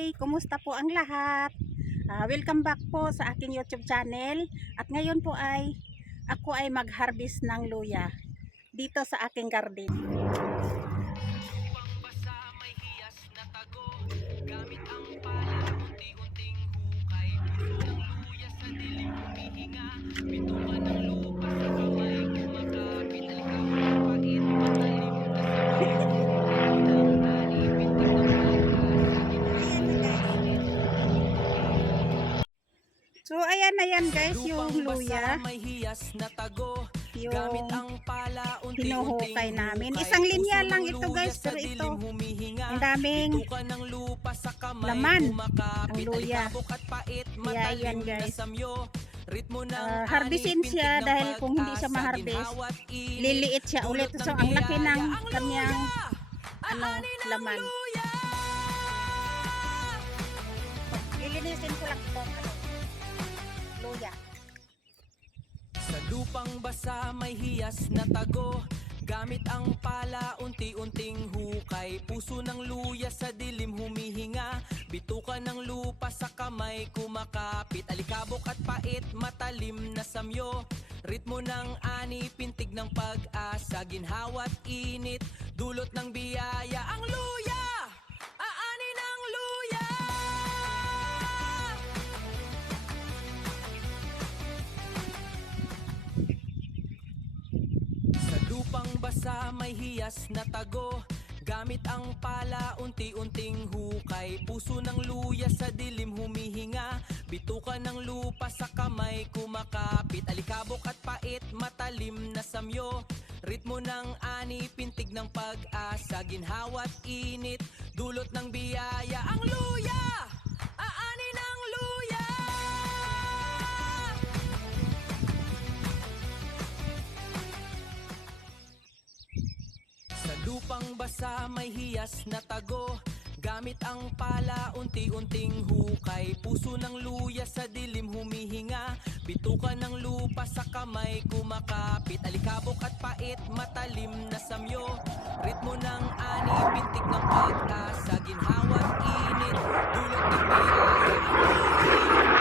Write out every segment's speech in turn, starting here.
Hi! Kumusta po ang lahat? Welcome back po sa aking YouTube channel. At ngayon po ay ako ay mag-harvest ng luya dito sa aking garden. Pangbasa may hiyas na tago, gamit ang pala unti-unting hukay, puso ng luya sa dilim humihinga, bituka ng lupa sa kamay kumakapit, alikabok at pait matalim na sabaw, ito ng ani pintig ng pag-asa, ginhawa So ayan na yan guys, lupang yung basa luya, may hiyas na tago, yung gamit ang pala unti-unting hinuhukay namin. hukay, Isang linya puso lang ng ito luya guys, sa pero ito dilim humihinga, ang daming bituka ng lupa sa kamay laman ang kumakapit, luya. alikabok at pait Kaya matalim yan na guys, samyo, ritmo ng harvestin ani, siya pintig ng dahil kung hindi siya pag-asa, ma-harvest, ginhawat init, liliit siya ulit. dulot So ng ang laki biyaya, ng ang kanyang luya, aani ng laman. luya. Lilinisin ko lang ito, luya. Sa lupang basa may hiyas na tago, gamit ang pala unti-unting hukay, puso ng luya sa dilim humihinga, bituka ng lupa sa kamay kumakapit, alikabok at pait matalim na samyo, ritmo ng ani pintig ng pag-asa, ginhawat init, dulot ng biyaya, ang luya, aani ng luya. Sa lupang basa may hiyas na tago, gamit ang pala unti-unting hukay, puso ng luya sa dilim humihinga, bituka ng lupa sa kamay kumakapit, alikabok at pait matalim na samyo, ritmo ng ani pintig ng pag-asa, ginhawat init, dulot ng biyaya, ang luya, aani ng luya. Sa lupang basa may hiyas na tago, gamit ang pala unti-unting hukay, puso ng luya sa dilim humihinga, bituka ng lupa sa kamay kumakapit, alikabok at pait matalim na samyo, ritmo ng ani pintig ng pag-asa, ginhawat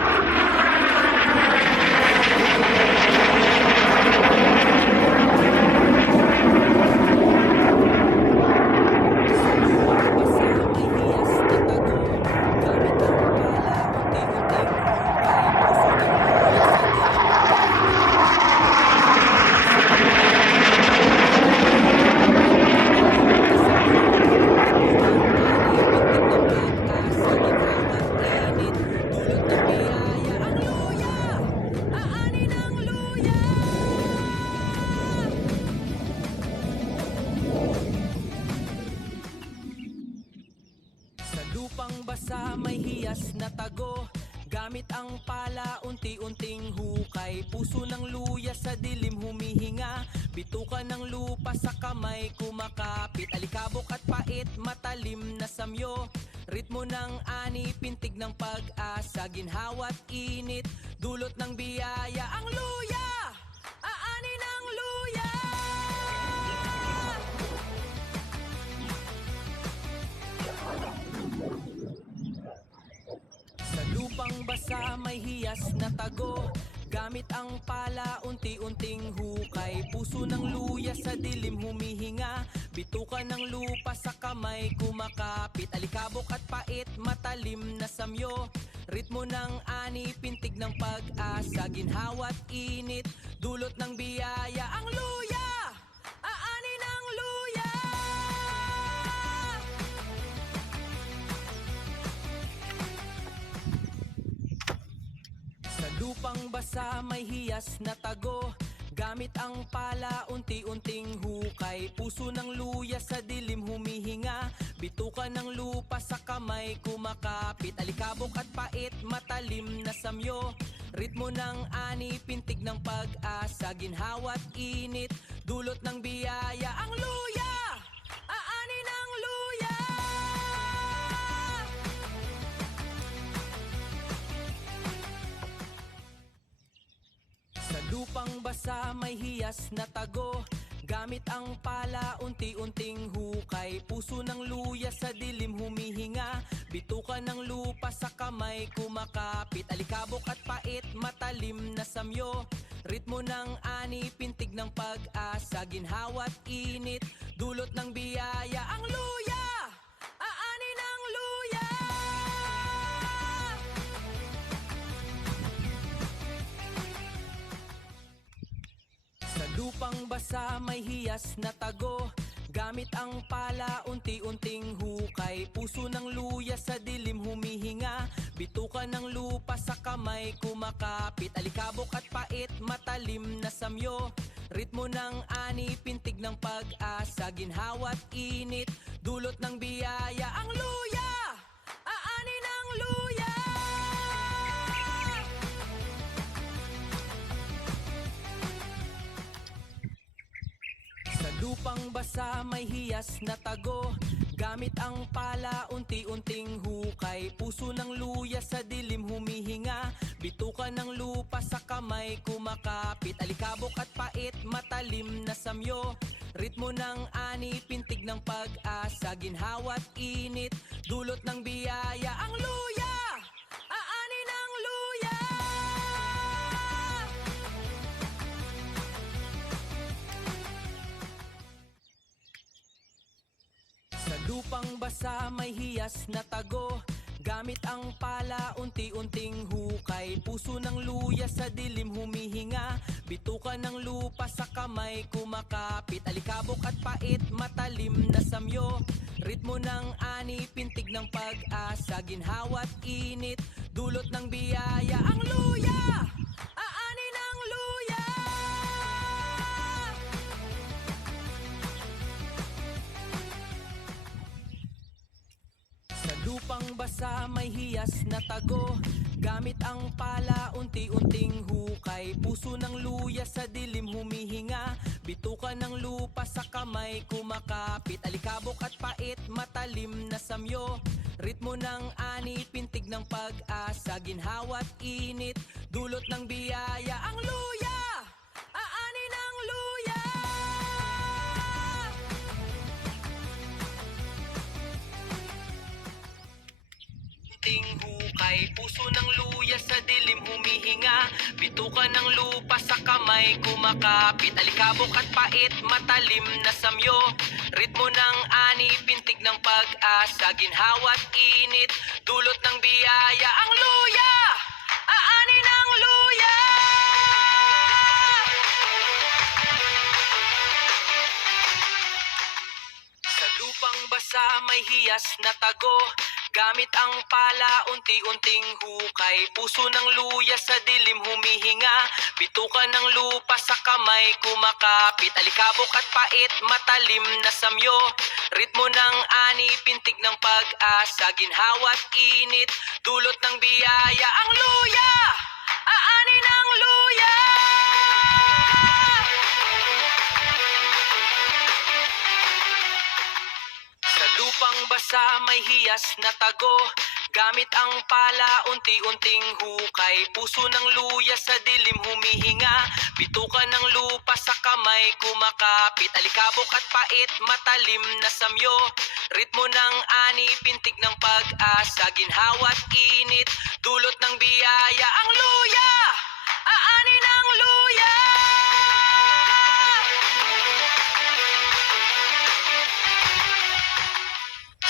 init, dulot ng biyaya, ang luya. Sa lupang basa may hiyas na tago, gamit ang pala unti-unting hukay, puso ng luya sa dilim humihinga, bituka ng lupa sa kamay kumakapit, alikabok at pait matalim na samyo, ritmo ng ani pintig ng pag-asa, ginhawat init, dulot ng biyaya, ang luya, aani ng luya. Sa lupang basa may hiyas na tago, gamit ang pala unti-unting hukay, puso ng luya sa dilim humihinga, bituka ng lupa sa kamay kumakapit, alikabok at pait matalim na samyo, ritmo ng ani pintig ng pag-asa, ginhawat init, dulot ng biyaya, ang luya, aani ng luya. Sa lupang basa may hiyas na tago, gamit ang pala unti-unting hukay, puso ng luya sa dilim humihinga, bituka ng lupa sa kamay kumakapit, alikabok at pait matalim na samyo, ritmo ng ani pintig ng pag-asa, ginhawat init, dulot ng biyaya, ang luya, aani ng luya. Sa lupang basa may hiyas na tago, Gamit ang pala, unti-unting hukay. Puso ng luya sa dilim humihinga. Bituka ng lupa sa kamay kumakapit. Alikabok at pait, matalim na samyo. Ritmo ng ani, pintig ng pag-asa. Ginhawa't init, dulot ng biyaya. Ang luya! Aani ng luya! Sa lupang basa may hiyas na tago. Gamit ang pala, unti-unting hukay. Puso ng luya sa dilim humihinga. Bituka ng lupa sa kamay kumakapit. Alikabok at pait, matalim na samyo. Ritmo ng ani, pintig ng pag-asa. Ginhawa't init, dulot ng biyaya. Ang luya! Aani ng luya! Sa lupang basa may hiyas na tago. Gamit ang pala, unti-unting hukay. Puso ng luya sa dilim humihinga. Bituka ng lupa sa kamay kumakapit. Alikabok at pait, matalim na samyo. Ritmo ng ani, pintig ng pag-asa. Ginhawa't init, dulot ng biyaya. Ang luya! Aani ng luya! Sa lupang basa may hiyas na tago. Gamit ang pala, unti-unting hukay. Puso ng luya sa dilim humihinga. Bituka ng lupa sa kamay kumakapit. Alikabok at pait, matalim na samyo. Ritmo ng ani, pintig ng pag-asa. Ginhawa't init, dulot ng biyaya. Ang luya! Aani ng luya! Sa lupang basa may hiyas na tago. Gamit ang pala, unti-unting hukay. Puso ng luya sa dilim humihinga. Bituka ng lupa sa kamay kumakapit. Alikabok at pait, matalim na samyo. Ritmo ng ani, pintig ng pag-asa. Ginhawa't init, dulot ng biyaya. Ang luya! Aani ng luya! Ting hukay, puso ng luya sa dilim humihinga. Bituka ng lupa sa kamay kumakapit. Alikabok at pait, matalim na samyo. Ritmo ng ani, pintig ng pag-asa. Ginhawa't init, dulot ng biyaya. Ang luya! Aani ng luya! Sa lupang basa may hiyas na tago. Gamit ang pala, unti-unting hukay. Puso ng luya sa dilim humihinga. Bituka ng lupa sa kamay kumakapit. Alikabok at pait, matalim na samyo. Ritmo ng ani, pintig ng pag-asa. Ginhawa't init, dulot ng biyaya. Ang luya! Aani ng luya! Sa lupang basa may hiyas na tago. Gamit ang pala, unti-unting hukay. Puso ng luya sa dilim humihinga. Bituka ng lupa sa kamay kumakapit. Alikabok at pait, matalim na samyo. Ritmo ng ani, pintig ng pag-asa. Ginhawa't init, dulot ng biyaya. Ang luya! Aani ng luya!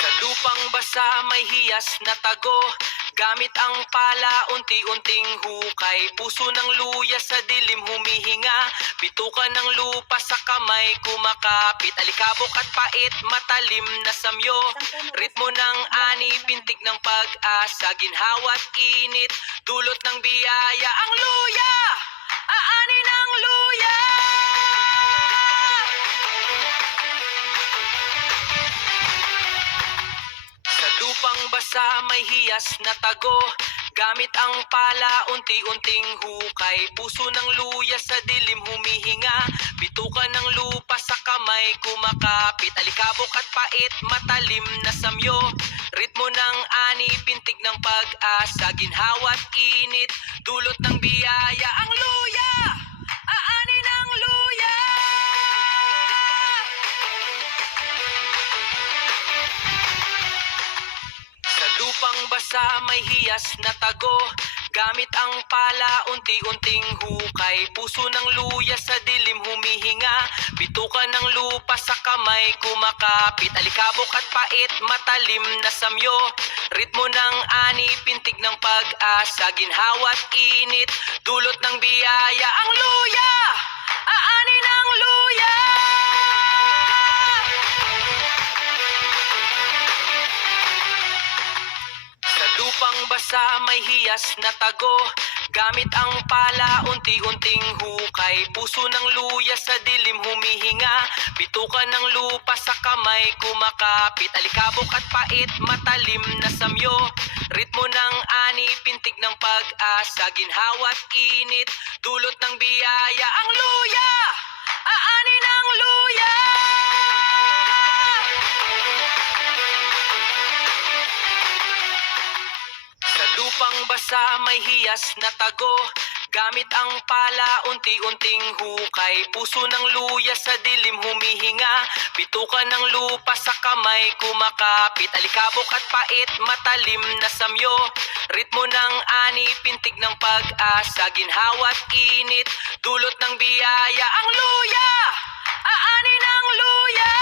Sa lupang basa may hiyas na tago. Gamit ang pala, unti-unting hukay. Puso ng luya sa dilim humihinga. Bituka ng lupa sa kamay kumakapit. Alikabok at pait, matalim na samyo. Ritmo ng ani, pintig ng pag-asa. Ginhawa't init, dulot ng biyaya. Ang luya! Aani ng luya! Sa lupang basa may hiyas na tago. Gamit ang pala, unti-unting hukay. Puso ng luya sa dilim humihinga. Bituka ng lupa sa kamay kumakapit. Alikabok at pait, matalim na samyo. Ritmo ng ani, pintig ng pag-asa. Ginhawa't init, dulot ng biyaya. Ang luya! Aani ng luya! basa may hiyas na tago. Gamit ang pala, unti-unting hukay. Puso ng luya sa dilim humihinga. Bitukan ng lupa sa kamay kumakapit. Alikabok at pait, matalim na samyo. Ritmo ng ani, pintig ng pag-asa. Ginhawa't init, dulot ng biyaya. Ang luya! Aani ng luya! Sa lupang basa may hiyas na tago. Gamit ang pala, unti-unting hukay. Puso ng luya sa dilim humihinga. Bitukan ng lupa sa kamay kumakapit. Alikabok at pait, matalim na samyo. Ritmo ng ani, pintig ng pag-asa. Ginhawa't init, dulot ng biyaya. Ang luya! Aani ng luya! Sa lupang basa may hiyas na tago. Gamit ang pala, unti-unting hukay. Puso ng luya sa dilim humihinga. Bitukan ng lupa sa kamay kumakapit. Alikabok at pait, matalim na samyo. Ritmo ng ani, pintig ng pag-asa. Ginhawa't init, dulot ng biyaya. Ang luya! Aani ng luya!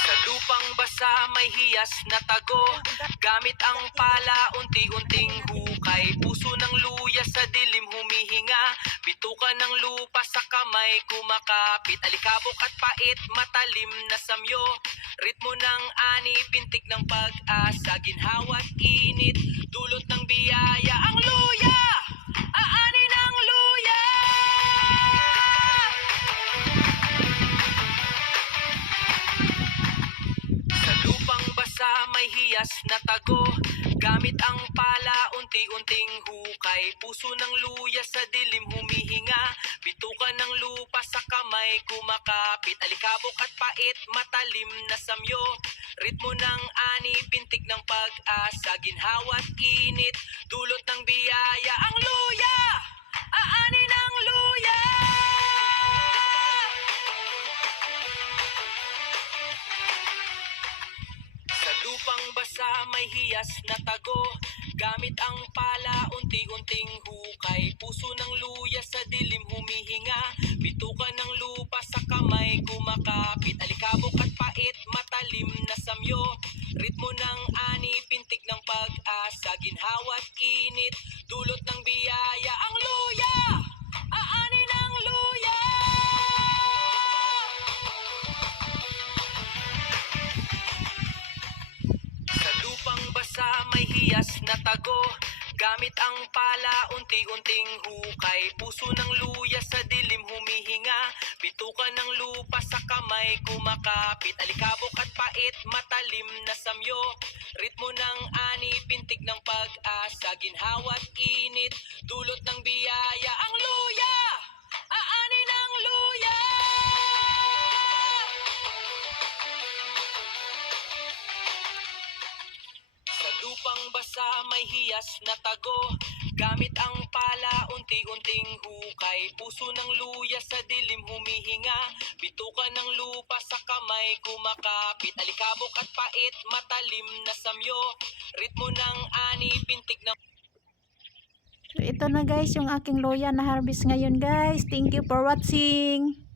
Sa lupang basa may hiyas na tago. Gamit ang pala, unti-unting hukay. Puso ng luya sa dilim humihinga. Bitukan ng lupa sa kamay kumakapit. Alikabok at pait, matalim na samyo. Ritmo ng ani, pintig ng pag-asa. Ginhawa't init, dulot ng biyaya. Ang luya! Aani ng luya! Sa lupang basa may hiyas na tago. Gamit ang pala, unti-unting hukay. Puso ng luya sa dilim humihinga. Bitukan ng lupa sa kamay kumakapit. Alikabok at pait, matalim na samyo. Ritmo ng ani, pintig ng pag-asa. Ginhawa't init, dulot ng biyaya. Ang luya! Aani ng luya! Sa lupang basa may hiyas na tago. Gamit ang pala, unti-unting hukay. Puso ng luya sa dilim humihinga. Bitukan ng lupa sa kamay kumakapit. Alikabok at pait, matalim na samyo. Ritmo ng ani, pintig ng pag-asa. Ginhawa't init, dulot ng biyaya. Ang luya! Aani ng luya! Sa lupang basa may hiyas na tago. Gamit ang pala, unti-unting hukay. Puso ng luya sa dilim humihinga. Bitukan ng lupa sa kamay kumakapit. Alikabok at pait, matalim na samyo. Ritmo ng ani, pintig ng pag-asa. Ginhawa't init, dulot ng biyaya. Ang luya! Aani ng luya! Sa lupang basa may hiyas na tago. Gamit ang pala, unti-unting hukay. Puso ng luya sa dilim humihinga. Bitukan ng lupa sa kamay kumakapit. Alikabok at pait, matalim na samyo. Ritmo ng ani, pintig ng So ito na guys yung aking luya na harvest ngayon guys. Thank you for watching.